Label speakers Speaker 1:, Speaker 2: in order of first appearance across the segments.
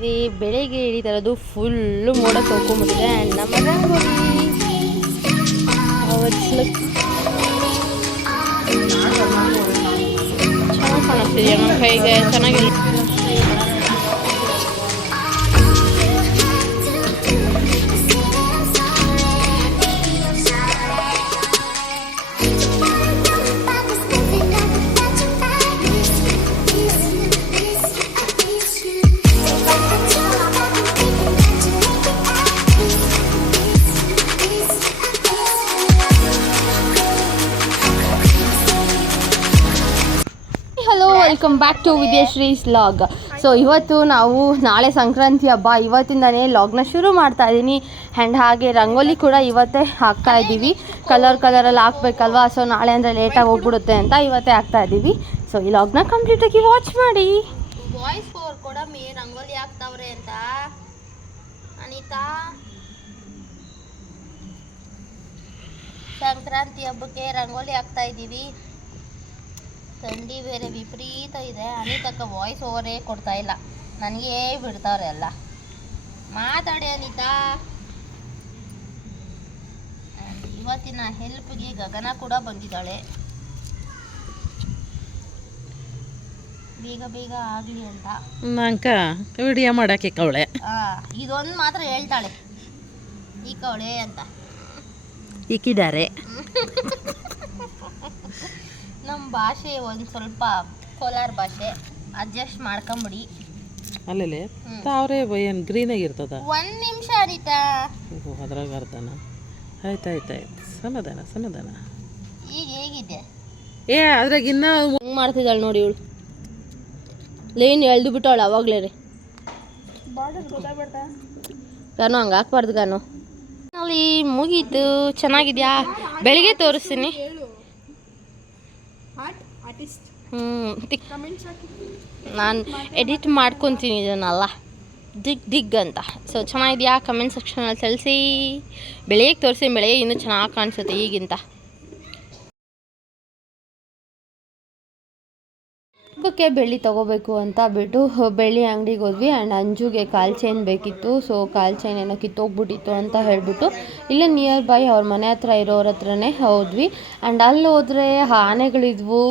Speaker 1: ಇದೆ ಬೆಳಿಗ್ಗೆ ಇಳಿತಾರದು ಫುಲ್ಲು ಮೋಡ ತೊಗೊಂಬಿಟ್ಟಿದೆ ಆ್ಯಂಡ್ ನಮ್ಮ ಚೆನ್ನಾಗಿ ಕಾಣಿಸ್ತಿದೆಯಾ? ನಮ್ಮ ಕೈಗೆ ಚೆನ್ನಾಗಿಲ್ಲ. Welcome back to Vidyashree's vlog so ಇವತ್ತು ನಾವು ನಾಳೆ ಸಂಕ್ರಾಂತಿ ಹಬ್ಬ. ಇವತ್ತಿಂದನೇ ಲಾಗ್ನ ಶುರು ಮಾಡ್ತಾ ಇದ್ದೀನಿ ಆ್ಯಂಡ್ ಹಾಗೆ ರಂಗೋಲಿ ಕೂಡ ಇವತ್ತೇ ಹಾಕ್ತಾ ಇದ್ದೀವಿ. ಕಲರ್ ಕಲರಲ್ಲಿ ಹಾಕ್ಬೇಕಲ್ವಾ? ಸೊ ನಾಳೆ ಅಂದರೆ ಲೇಟಾಗಿ ಹೋಗ್ಬಿಡುತ್ತೆ ಅಂತ ಇವತ್ತೇ ಹಾಕ್ತಾ ಇದ್ದೀವಿ. ಸೊ ಈ ಲಾಗ್ನ ಕಂಪ್ಲೀಟಾಗಿ ವಾಚ್ ಮಾಡಿ. ಓವರ್ ಕೂಡ ಮೇ ರಂಗೋಲಿ ಹಾಕ್ತಾವ್ರೆ ಅಂತ. ಅನಿತಾ. ಸಂಕ್ರಾಂತಿ ಹಬ್ಬಕ್ಕೆ ರಂಗೋಲಿ ಹಾಕ್ತಾ ಇದ್ದೀವಿ. ಥಂಡಿ ಬೇರೆ ವಿಪರೀತ ಇದೆ. ಅನಿತಕ್ಕ ವಾಯ್ಸ್ ಓವರೇ ಕೊಡ್ತಾ ಇಲ್ಲ. ನನಗೇ ಬಿಡ್ತಾವ್ರೆ ಎಲ್ಲ. ಮಾತಾಡಿ ಅನಿತಾ. ಇವತ್ತಿನ ಹೆಲ್ಪ್ಗೆ ಗಗನ ಕೂಡ ಬಂದಿದ್ದಾಳೆ. ಬೇಗ ಬೇಗ ಆಗಲಿ ಅಂತ.
Speaker 2: ನಂಕ ವಿಡಿಯೋ ಮಾಡಕ್ಕೆ ಕವಳೆ.
Speaker 1: ಆ, ಇದೊಂದು ಮಾತ್ರ ಹೇಳ್ತಾಳೆ. ಈ ಕವಳೆ ಅಂತ.
Speaker 2: ಇಕ್ಕಿದ್ದಾರೆ
Speaker 1: ಭಾಷೆ ಒಂದು ಸ್ವಲ್ಪ ಕೋಲಾರ ಭಾಷೆ ಅಡ್ಜಸ್ಟ್ ಮಾಡ್ಕೊಂಬಿಡಿ.
Speaker 2: ಅಲ್ಲೇ. ತಾವ್ರೆ ಏನು ಗ್ರೀನಾಗಿ ಇರ್ತದ
Speaker 1: ಒಂದು ನಿಮಿಷ ಅನಿತಾ
Speaker 2: ಓಹೋ ಅದ್ರಾಗ ಅರ್ಧನ? ಆಯ್ತು ಆಯ್ತು ಆಯ್ತು. ಸಮಾಧಾನ ಸಮಾಧಾನ.
Speaker 1: ಈಗ ಹೇಗಿದೆ?
Speaker 2: ಏ ಅದ್ರಾಗ ಇನ್ನ
Speaker 1: ಹೆಂಗೆ ಮಾಡ್ತಿದ್ದಾಳೆ ನೋಡಿ ಇವಳು. ಲೇನ್ ಎಳ್ದು ಬಿಟ್ಟವಳು ಅವಾಗ್ಲೇ ರೀ. ಗಾನು ಹಂಗೆ ಹಾಕ್ಬಾರ್ದು ಗಾನು. ಅಲ್ಲಿ ಮುಗೀತು. ಚೆನ್ನಾಗಿದ್ಯಾ? ಬೆಳಿಗ್ಗೆ ತೋರಿಸ್ತೀನಿ. ನಾನು ಎಡಿಟ್ ಮಾಡ್ಕೊತೀನಿ ಇದನ್ನಲ್ಲ. ದಿಗ್ ದಿಗ್ ಅಂತ. ಸೊ ಚೆನ್ನಾಗಿದೆಯಾ? ಕಮೆಂಟ್ ಸೆಕ್ಷನಲ್ಲಿ ತಿಳಿಸಿ ಬೆಳಿಗ್ಗೆ ತೋರಿಸಿ ಬೆಳಿಗ್ಗೆ ಇನ್ನೂ ಚೆನ್ನಾಗಿ ಕಾಣಿಸುತ್ತೆ ಈಗಿಂತ. ಹಬ್ಬಕ್ಕೆ ಬೆಳ್ಳಿ ತಗೋಬೇಕು ಅಂತ ಬಿಟ್ಟು ಬೆಳ್ಳಿ ಅಂಗಡಿಗೆ ಹೋದ್ವಿ. ಆ್ಯಂಡ್ ಅಂಜುಗೆ ಕಾಲು ಚೈನ್ ಬೇಕಿತ್ತು. ಸೊ ಕಾಲು ಚೈನ್ ಏನೋ ಕಿತ್ತೋಗ್ಬಿಟ್ಟಿತ್ತು ಅಂತ ಹೇಳಿಬಿಟ್ಟು ಇಲ್ಲೇ ನಿಯರ್ ಬೈ ಅವ್ರ ಮನೆ ಹತ್ರ ಇರೋರ ಹತ್ರನೇ ಹೋದ್ವಿ. ಆ್ಯಂಡ್ ಅಲ್ಲಿ ಹೋದರೆ ಆನೆಗಳಿದ್ವು.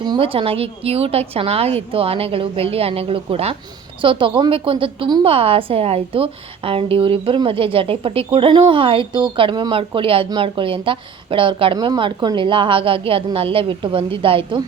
Speaker 1: ತುಂಬ ಚೆನ್ನಾಗಿ ಕ್ಯೂಟಾಗಿ ಚೆನ್ನಾಗಿತ್ತು ಆನೆಗಳು, ಬೆಳ್ಳಿ ಆನೆಗಳು ಕೂಡ. ಸೊ ತೊಗೊಬೇಕು ಅಂತ ತುಂಬ ಆಸೆ ಆಯಿತು. ಆ್ಯಂಡ್ ಇವರಿಬ್ಬರ ಮಧ್ಯೆ ಜಟೈಪಟಿ ಕೂಡ ಆಯಿತು. ಕಡಿಮೆ ಮಾಡ್ಕೊಳ್ಳಿ, ಅದು ಮಾಡ್ಕೊಳ್ಳಿ ಅಂತ. ಬಟ್ ಅವ್ರು ಕಡಿಮೆ ಮಾಡ್ಕೊಳ್ಳಿಲ್ಲ ಹಾಗಾಗಿ ಅದನ್ನ ಅಲ್ಲೇ ಬಿಟ್ಟು ಬಂದಿದ್ದಾಯಿತು.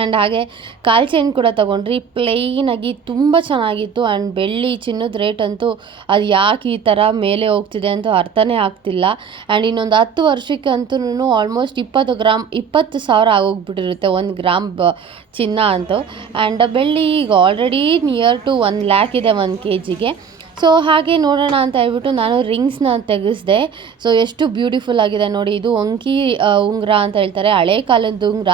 Speaker 1: ಆ್ಯಂಡ್ ಹಾಗೆ ಕಾಲ್ ಚೈನ್ ಕೂಡ ತೊಗೊಂಡ್ರಿ. ಪ್ಲೈನಾಗಿ ತುಂಬ ಚೆನ್ನಾಗಿತ್ತು. ಆ್ಯಂಡ್ ಬೆಳ್ಳಿ ಚಿನ್ನದ ರೇಟ್ ಅಂತೂ ಅದು ಯಾಕೆ ಈ ಥರ ಮೇಲೆ ಹೋಗ್ತಿದೆ ಅಂತ ಅರ್ಥನೇ ಆಗ್ತಿಲ್ಲ. ಆ್ಯಂಡ್ ಇನ್ನೊಂದು ಹತ್ತು ವರ್ಷಕ್ಕಂತೂ ಆಲ್ಮೋಸ್ಟ್ ಇಪ್ಪತ್ತು ಗ್ರಾಮ್, ಇಪ್ಪತ್ತು ಸಾವಿರ ಆಗೋಗ್ಬಿಟ್ಟಿರುತ್ತೆ ಒಂದು ಗ್ರಾಮ್ ಬ, ಚಿನ್ನ ಅಂತೂ. ಆ್ಯಂಡ್ ಬೆಳ್ಳಿ ಈಗ already near to one lakh ಇದೆ ಒಂದು ಕೆ ಜಿಗೆ ಸೊ ಹಾಗೆ ನೋಡೋಣ ಅಂತ ಹೇಳ್ಬಿಟ್ಟು ನಾನು ರಿಂಗ್ಸ್ನ ತೆಗೆಸ್ದೆ. ಸೊ ಎಷ್ಟು ಬ್ಯೂಟಿಫುಲ್ ಆಗಿದೆ ನೋಡಿ, ಇದು ಒಂಕಿ ಉಂಗುರ ಅಂತ ಹೇಳ್ತಾರೆ, ಹಳೆ ಕಾಲದ ಉಂಗುರ.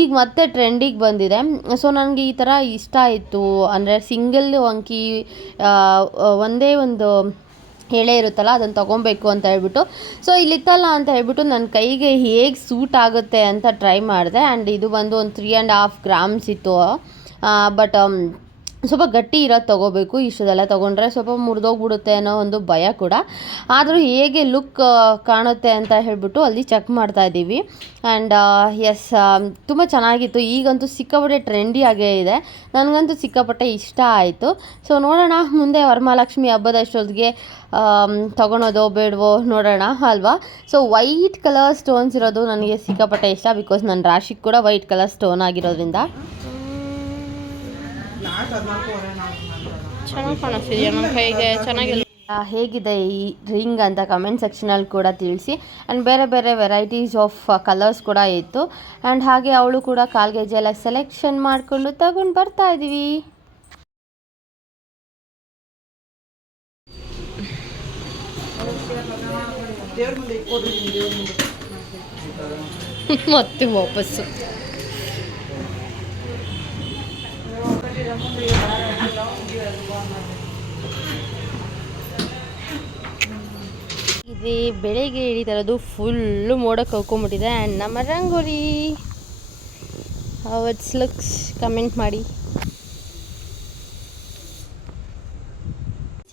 Speaker 1: ಈಗ ಮತ್ತೆ ಟ್ರೆಂಡಿಗೆ ಬಂದಿದೆ. ಸೊ ನನಗೆ ಈ ಥರ ಇಷ್ಟ ಆಯಿತು. ಅಂದರೆ ಸಿಂಗಲ್ ಒಂಕಿ ಒಂದೇ ಒಂದು ಎಳೆ ಇರುತ್ತಲ್ಲ, ಅದನ್ನು ತೊಗೊಬೇಕು ಅಂತ ಹೇಳ್ಬಿಟ್ಟು. ಸೊ ಇಲ್ಲಿತ್ತಲ್ಲ ಅಂತ ಹೇಳ್ಬಿಟ್ಟು ನನ್ನ ಕೈಗೆ ಹೇಗೆ ಸೂಟ್ ಆಗುತ್ತೆ ಅಂತ ಟ್ರೈ ಮಾಡಿದೆ. ಆ್ಯಂಡ್ ಇದು ಬಂದು ಒಂದು ತ್ರೀ ಆ್ಯಂಡ್ ಹಾಫ್ ಗ್ರಾಮ್ಸ್ ಇತ್ತು. ಬಟ್ ಸ್ವಲ್ಪ ಗಟ್ಟಿ ಇರೋದು ತೊಗೋಬೇಕು, ಇಷ್ಟದೆಲ್ಲ ತೊಗೊಂಡ್ರೆ ಸ್ವಲ್ಪ ಮುರಿದೋಗ್ಬಿಡುತ್ತೆ ಅನ್ನೋ ಒಂದು ಭಯ ಕೂಡ. ಆದರೂ ಹೇಗೆ ಲುಕ್ ಕಾಣುತ್ತೆ ಅಂತ ಹೇಳಿಬಿಟ್ಟು ಅಲ್ಲಿ ಚೆಕ್ ಮಾಡ್ತಾ ಇದ್ದೀವಿ. ಆ್ಯಂಡ್ ಎಸ್ ತುಂಬ ಚೆನ್ನಾಗಿತ್ತು. ಈಗಂತೂ ಸಿಕ್ಕಾಪಟ್ಟೆ ಟ್ರೆಂಡಿ ಆಗೇ ಇದೆ. ನನಗಂತೂ ಸಿಕ್ಕಾಪಟ್ಟೆ ಇಷ್ಟ ಆಯಿತು. ಸೊ ನೋಡೋಣ, ಮುಂದೆ ವರಮಹಾಲಕ್ಷ್ಮಿ ಹಬ್ಬದ ಅಷ್ಟೊತ್ತಿಗೆ ತೊಗೊಳೋದೋ ಬೇಡವೋ ನೋಡೋಣ, ಅಲ್ವಾ? ಸೊ ವೈಟ್ ಕಲರ್ ಸ್ಟೋನ್ಸ್ ಇರೋದು ನನಗೆ ಸಿಕ್ಕಾಪಟ್ಟೆ ಇಷ್ಟ ಬಿಕಾಸ್ ನನ್ನ ರಾಶಿಗೆ ಕೂಡ ವೈಟ್ ಕಲರ್ ಸ್ಟೋನ್ ಆಗಿರೋದ್ರಿಂದ. ಚೆನ್ನಾಗಿ ಕಾಣಿಸ್ತಿದೆಯಾ ನಮ್ಮ ಕೈಗೆ ಚೆನ್ನಾಗಿಲ್ಲ ಹೇಗಿದೆ ಈ ರಿಂಗ್ ಅಂತ ಕಮೆಂಟ್ ಸೆಕ್ಷನಲ್ಲಿ ಕೂಡ ತಿಳಿಸಿ. ಆ್ಯಂಡ್ ಬೇರೆ ಬೇರೆ ವೆರೈಟೀಸ್ ಆಫ್ ಕಲರ್ಸ್ ಕೂಡ ಇತ್ತು. ಆ್ಯಂಡ್ ಹಾಗೆ ಅವಳು ಕೂಡ ಕಾಲ್ಗೆಜೆಲ್ಲ ಸೆಲೆಕ್ಷನ್ ಮಾಡಿಕೊಂಡು ತಗೊಂಡು ಬರ್ತಾ ಇದ್ದೀವಿ. ಮತ್ತೆ ವಾಪಸ್ಸು. ಇದೆ ಬೆಳಿಗ್ಗೆ ಇಳಿತಾರದು ಫುಲ್ಲು ಮೋಡ ಕಳ್ಕೊಂಬಿಟ್ಟಿದೆ ಆ್ಯಂಡ್ ನಮ್ಮ ರಂಗೋಲಿ. ಇಟ್ಸ್ ಲುಕ್ಸ್ ಕಮೆಂಟ್ ಮಾಡಿ.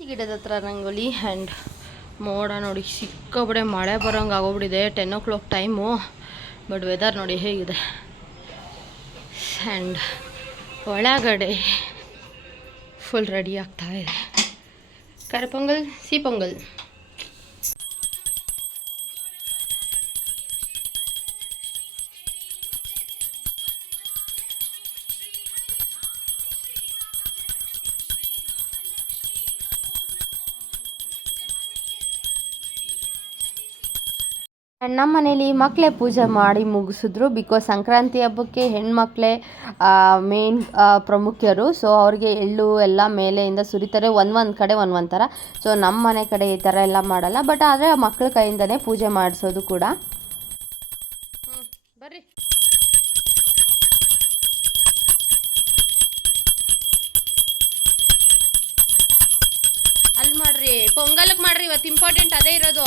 Speaker 1: ಗಿಡದ ಹತ್ರ ರಂಗೋಲಿ ಆ್ಯಂಡ್ ಮೋಡ ನೋಡಿ ಸಿಕ್ಕಾಬಿಡೆ ಮಳೆ ಬರೋಂಗೆ ಆಗೋಗ್ಬಿಟ್ಟಿದೆ. Ten o'clock time but weather ನೋಡಿ ಹೇಗಿದೆ. ಆ್ಯಂಡ್ ಒಳಗಡೆ ಫುಲ್ ರೆಡಿ ಆಗ್ತಾ ಇದೆ. ಕರಪೊಂಗಲ್ ಸಿಹಿ ಪೊಂಗಲ್. ನಮ್ಮ ಮನೇಲಿ ಮಕ್ಕಳೇ ಪೂಜೆ ಮಾಡಿ ಮುಗಿಸಿದ್ರು. ಬಿಕಾಸ್ ಸಂಕ್ರಾಂತಿ ಹಬ್ಬಕ್ಕೆ ಹೆಣ್ಮಕ್ಳೇ ಮೇನ್ ಪ್ರಮುಖರು. ಸೊ ಅವ್ರಿಗೆ ಎಳ್ಳು ಎಲ್ಲ ಮೇಲೆಯಿಂದ ಸುರಿತಾರೆ. ಒಂದು ಒಂದು ಕಡೆ, ಒಂದು ಒಂದು ಥರ ಸೊ ನಮ್ಮ ಮನೆ ಕಡೆ ಈ ಥರ ಎಲ್ಲ ಮಾಡಲ್ಲ. ಬಟ್ ಆದರೆ ಮಕ್ಕಳ ಕೈಯಿಂದನೇ ಪೂಜೆ ಮಾಡಿಸೋದು ಕೂಡ. ಬರ್ರಿ. ಅಲ್ಲಿ ಮಾಡ್ರಿ. ಪೊಂಗಲ್ಗೆ ಮಾಡ್ರಿ. ಇವತ್ತು ಇಂಪಾರ್ಟೆಂಟ್ ಅದೇ ಇರೋದು.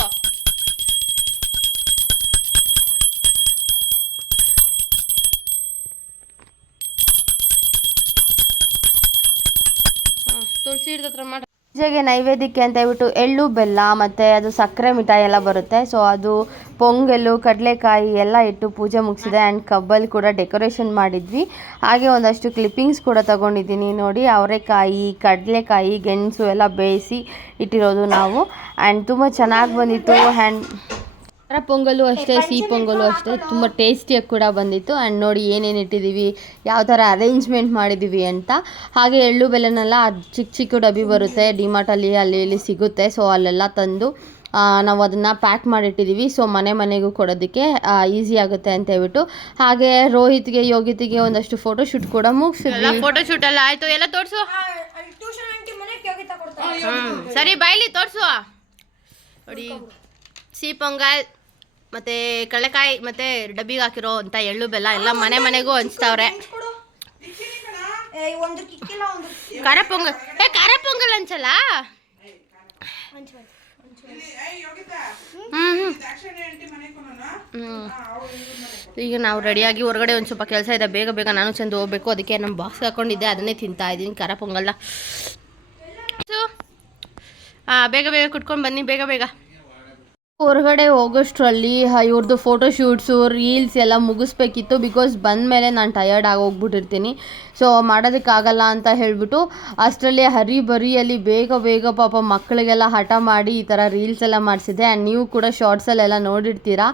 Speaker 1: ತುಳಸಿ ಹತ್ರ ಮಾಡಿ ಪೂಜೆಗೆ ನೈವೇದ್ಯಕ್ಕೆ ಅಂತ ಹೇಳ್ಬಿಟ್ಟು ಎಳ್ಳು, ಬೆಲ್ಲ ಮತ್ತು ಅದು ಸಕ್ಕರೆ ಮಿಠಾಯಿ ಎಲ್ಲ ಬರುತ್ತೆ. ಸೊ ಅದು ಪೊಂಗಲ್ಲು, ಕಡಲೆಕಾಯಿ ಎಲ್ಲ ಇಟ್ಟು ಪೂಜೆ ಮುಗಿಸಿದೆ ಆ್ಯಂಡ್ ಕಬ್ಬಲ್ಲಿ ಕೂಡ ಡೆಕೋರೇಷನ್ ಮಾಡಿದ್ವಿ. ಹಾಗೆ ಒಂದಷ್ಟು ಕ್ಲಿಪ್ಪಿಂಗ್ಸ್ ಕೂಡ ತಗೊಂಡಿದ್ದೀನಿ ನೋಡಿ. ಅವರೆಕಾಯಿ, ಕಡಲೆಕಾಯಿ, ಗೆಣಸು ಎಲ್ಲ ಬೇಯಿಸಿ ಇಟ್ಟಿರೋದು ನಾವು. ಆ್ಯಂಡ್ ತುಂಬ ಚೆನ್ನಾಗಿ ಬಂದಿತ್ತು. ಆ್ಯಂಡ್ ಖಾರ ಪೊಂಗಲು ಅಷ್ಟೇ ಸಿಹಿ ಪೊಂಗಲು ಅಷ್ಟೇ ತುಂಬ ಟೇಸ್ಟಿಯಾಗಿ ಕೂಡ ಬಂದಿತ್ತು. ಆ್ಯಂಡ್ ನೋಡಿ ಏನೇನು ಇಟ್ಟಿದ್ದೀವಿ ಯಾವ ಥರ ಅರೇಂಜ್ಮೆಂಟ್ ಮಾಡಿದ್ದೀವಿ ಅಂತ. ಹಾಗೆ ಎಳ್ಳು ಬೆಲ್ಲನೆಲ್ಲ ಅದು ಚಿಕ್ಕ ಚಿಕ್ಕ ಡಬ್ಬಿ ಬರುತ್ತೆ ಡಿಮಾರ್ಟಲ್ಲಿ ಅಲ್ಲಿ ಇಲ್ಲಿ ಸಿಗುತ್ತೆ. ಸೊ ಅಲ್ಲೆಲ್ಲ ತಂದು ನಾವು ಅದನ್ನು ಪ್ಯಾಕ್ ಮಾಡಿಟ್ಟಿದ್ದೀವಿ ಸೊ ಮನೆ ಮನೆಗೂ ಕೊಡೋದಕ್ಕೆ ಈಸಿ ಆಗುತ್ತೆ ಅಂತ ಹೇಳ್ಬಿಟ್ಟು. ಹಾಗೆ ರೋಹಿತ್ಗೆ ಯೋಗಿತಿಗೆ ಒಂದಷ್ಟು ಫೋಟೋ ಶೂಟ್ ಕೂಡ ಮುಗಿಸಿದ್ವಿ. ಫೋಟೋ ಶೂಟ್ ಎಲ್ಲ ಆಯಿತು. ಎಲ್ಲ ತೋರಿಸು. ಸರಿ ಬಾಯ್ಲಿ ತೋರಿಸು. ನೋಡಿ ಸಿಹಿ ಪೊಂಗಲ್. ಮತ್ತೆ ಕಡಲೆಕಾಯಿ ಮತ್ತೆ ಡಬ್ಬಿಗೆ ಹಾಕಿರೋ ಅಂತ ಎಳ್ಳು ಬೆಲ್ಲ ಎಲ್ಲ ಮನೆ ಮನೆಗೂ ಹಂಚ್ತಾವ್ರೆ. ಖಾರ ಪೊಂಗಲ್. ಏ ಖಾರ ಪೊಂಗಲ್ ಹಂಚಲ್ಲ. ಈಗ ನಾವು ರೆಡಿಯಾಗಿ ಹೊರಗಡೆ ಒಂದು ಸ್ವಲ್ಪ ಕೆಲಸ ಇದೆ. ಬೇಗ ಬೇಗ ನಾನು ಚಂದ ಹೋಗ್ಬೇಕು. ಅದಕ್ಕೆ ನಮ್ಮ ಬಾಕ್ಸ್ ಹಾಕೊಂಡಿದ್ದೆ. ಅದನ್ನೇ ತಿಂತಾ ಇದ್ದೀನಿ. ಖಾರ ಪೊಂಗಲ್ನ. ಬೇಗ ಬೇಗ ಕುಟ್ಕೊಂಡು ಬನ್ನಿ. ಬೇಗ ಬೇಗ. ಹೊರಗಡೆ ಹೋಗೋಷ್ಟರಲ್ಲಿ ಇವ್ರದ್ದು ಫೋಟೋ ಶೂಟ್ಸು ರೀಲ್ಸ್ ಎಲ್ಲ ಮುಗಿಸ್ಬೇಕಿತ್ತು. ಬಿಕಾಸ್ ಬಂದ ಮೇಲೆ ನಾನು ಟಯರ್ಡ್ ಆಗಿ ಹೋಗ್ಬಿಟ್ಟಿರ್ತೀನಿ. ಸೊ ಮಾಡೋದಕ್ಕಾಗಲ್ಲ ಅಂತ ಹೇಳಿಬಿಟ್ಟು, ಅಷ್ಟರಲ್ಲಿ ಹರಿ ಬರಿಯಲ್ಲಿ ಬೇಗ ಬೇಗ ಪಾಪ ಮಕ್ಕಳಿಗೆಲ್ಲ ಹಠ ಮಾಡಿ ಈ ಥರ ರೀಲ್ಸ್ ಎಲ್ಲ ಮಾಡಿಸಿದ್ದೆ. ಆ್ಯಂಡ್ ನೀವು ಕೂಡ ಶಾರ್ಟ್ಸಲ್ಲೆಲ್ಲ ನೋಡಿರ್ತೀರಾ?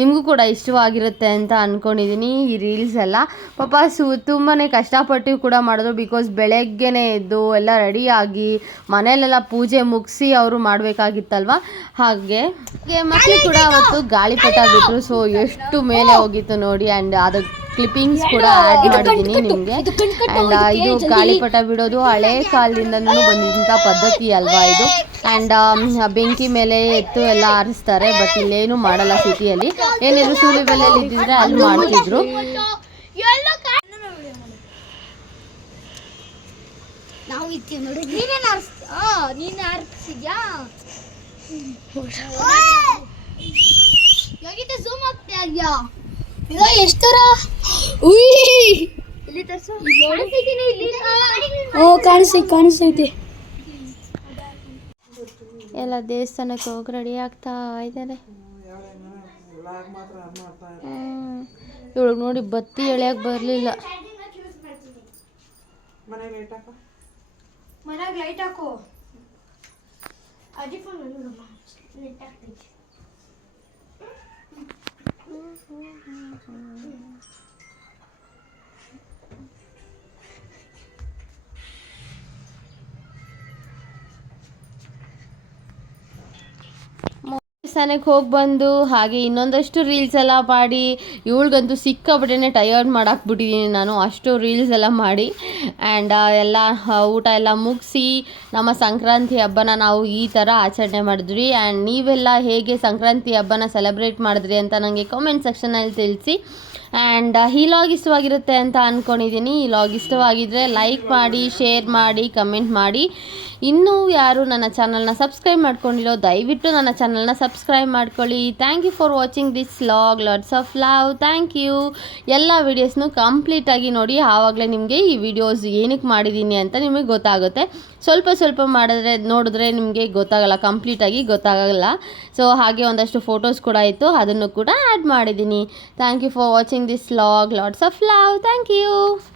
Speaker 1: ನಿಮಗೂ ಕೂಡ ಇಷ್ಟವಾಗಿರುತ್ತೆ ಅಂತ ಅಂದ್ಕೊಂಡಿದ್ದೀನಿ ಈ ರೀಲ್ಸ್ ಎಲ್ಲ. ಪಾಪ ಸು ತುಂಬಾ ಕಷ್ಟಪಟ್ಟು ಕೂಡ ಮಾಡಿದ್ರು. ಬಿಕಾಸ್ ಬೆಳಗ್ಗೆನೇ ಎದ್ದು ಎಲ್ಲ ರೆಡಿಯಾಗಿ ಮನೆಯಲ್ಲೆಲ್ಲ ಪೂಜೆ ಮುಗಿಸಿ ಅವರು ಮಾಡಬೇಕಾಗಿತ್ತಲ್ವ? ಹಾಗೆ. ಹಾಗೆ ಮಕ್ಕಳು ಕೂಡ ಅವತ್ತು ಗಾಳಿಪಟ ಬಿಟ್ಟರು ಸೊ ಎಷ್ಟು ಮೇಲೆ ಹೋಗಿತ್ತು ನೋಡಿ ಆ್ಯಂಡ್ ಅದು ಕ್ಲಿಪ್ಪಿಂಗ್ಸ್ ಕೂಡ ಆ್ಯಡ್ ಮಾಡಿದ್ದೀನಿ ನಿಮಗೆ. ಆ್ಯಂಡ್ ಇದು ಗಾಳಿಪಟ ಬಿಡೋದು ಹಳೆ ಕಾಲದಿಂದನೂ ಬಂದಿದ್ದಂಥ ಪದ್ಧತಿ ಅಲ್ವಾ ಇದು? ಆ್ಯಂಡ್ ಬೆಂಕಿ ಮೇಲೆ ಎತ್ತು ಎಲ್ಲ ಆರಿಸ್ತಾರೆ ಬಟ್ ಇಲ್ಲೇನು ಮಾಡಲ್ಲ ಸಿಟಿಯಲ್ಲಿ. ಏನೇನು ಸೂಲಿ ಬೆಲೆಯಲ್ಲಿ ಇದ್ದಿದ್ರೆ ಅಲ್ಲಿ ಮಾಡ್ತಿದ್ರು
Speaker 3: ನಾವು ಇತ್ತೀವಿ ನೋಡಿ. ನೀನೇನು ಆರಿಸ್ತೀಯ ನೀನು ಆರಿಸಿದ್ಯಾ? ಯೋಗಿತ ಝೂಮ್ ಆಗ್ತಾ ಇದ್ಯಾ ಇದು ಎಷ್ಟರ ಇಲ್ಲಿ ತರ್ಸು ಕಾಣಿಸ್ತಿದ್ದೀನಿ ಇಲ್ಲಿ ಓ ಕಾಣಿಸ್ತೈತೆ ಕಾಣಿಸ್ತೈತೆ
Speaker 1: ಎಲ್ಲ ದೇವಸ್ಥಾನಕ್ಕೆ ಹೋಗಿ ರೆಡಿ ಆಗ್ತಾ ಇದ್ದಾರೆ. ಇವಳಿಗೆ ನೋಡಿ ಬತ್ತಿ ಎಳೆಯಕ್ಕೆ ಬರಲಿಲ್ಲ.
Speaker 3: ಮನೆಗೆ ಲೈಟ್ ಹಾಕು. आधी पण म्हणून मी टाकते.
Speaker 1: ದೇವಸ್ಥಾನಕ್ಕೆ ಹೋಗಿ ಬಂದು, ಹಾಗೆ ಇನ್ನೊಂದಷ್ಟು ರೀಲ್ಸ್ ಎಲ್ಲ ಮಾಡಿ, ಇವಳಿಗಂತೂ ಸಿಕ್ಕಾಬಿಟ್ಟೆ ಟಯರ್ಡ್ ಮಾಡಾಕ್ಬಿಟ್ಟಿದ್ದೀನಿ ನಾನು. ಅಷ್ಟು ರೀಲ್ಸ್ ಎಲ್ಲ ಮಾಡಿ ಆ್ಯಂಡ್ ಎಲ್ಲ ಊಟ ಎಲ್ಲ ಮುಗಿಸಿ, ನಮ್ಮ ಸಂಕ್ರಾಂತಿ ಹಬ್ಬನ ನಾವು ಈ ಥರ ಆಚರಣೆ ಮಾಡಿದ್ವಿ. ಆ್ಯಂಡ್ ನೀವೆಲ್ಲ ಹೇಗೆ ಸಂಕ್ರಾಂತಿ ಹಬ್ಬನ ಸೆಲೆಬ್ರೇಟ್ ಮಾಡಿದ್ರಿ ಅಂತ ನನಗೆ ಕಾಮೆಂಟ್ ಸೆಕ್ಷನಲ್ಲಿ ತಿಳಿಸಿ. ಆ್ಯಂಡ್ ಈ ಲಾಗ್ ಇಷ್ಟವಾಗಿರುತ್ತೆ ಅಂತ ಅಂದ್ಕೊಂಡಿದ್ದೀನಿ ಈ ಲಾಗ್ ಇಷ್ಟವಾಗಿದ್ದರೆ ಲೈಕ್ ಮಾಡಿ ಶೇರ್ ಮಾಡಿ ಕಮೆಂಟ್ ಮಾಡಿ. ಇನ್ನೂ ಯಾರು ನನ್ನ ಚಾನಲ್ನ ಸಬ್ಸ್ಕ್ರೈಬ್ ಮಾಡ್ಕೊಂಡಿರೋ, ದಯವಿಟ್ಟು ನನ್ನ ಚಾನಲ್ನ ಸಬ್ಸ್ಕ್ರೈಬ್ ಮಾಡ್ಕೊಳ್ಳಿ. Thank you for watching this vlog lots of love thank you ಎಲ್ಲ ವೀಡಿಯೋಸ್ನು ಕಂಪ್ಲೀಟಾಗಿ ನೋಡಿ, ಆವಾಗಲೇ ನಿಮಗೆ ಈ ವಿಡಿಯೋಸ್ ಏನಕ್ಕೆ ಮಾಡಿದ್ದೀನಿ ಅಂತ ನಿಮಗೆ ಗೊತ್ತಾಗುತ್ತೆ. ಸ್ವಲ್ಪ ಸ್ವಲ್ಪ ಮಾಡಿದ್ರೆ, ನೋಡಿದ್ರೆ ನಿಮಗೆ ಗೊತ್ತಾಗಲ್ಲ ಕಂಪ್ಲೀಟಾಗಿ ಗೊತ್ತಾಗಲ್ಲ. ಸೊ ಹಾಗೆ ಒಂದಷ್ಟು ಫೋಟೋಸ್ ಕೂಡ ಇತ್ತು, ಅದನ್ನು ಕೂಡ ಆ್ಯಡ್ ಮಾಡಿದ್ದೀನಿ thank you for watching this vlog. Lots of love. Thank you.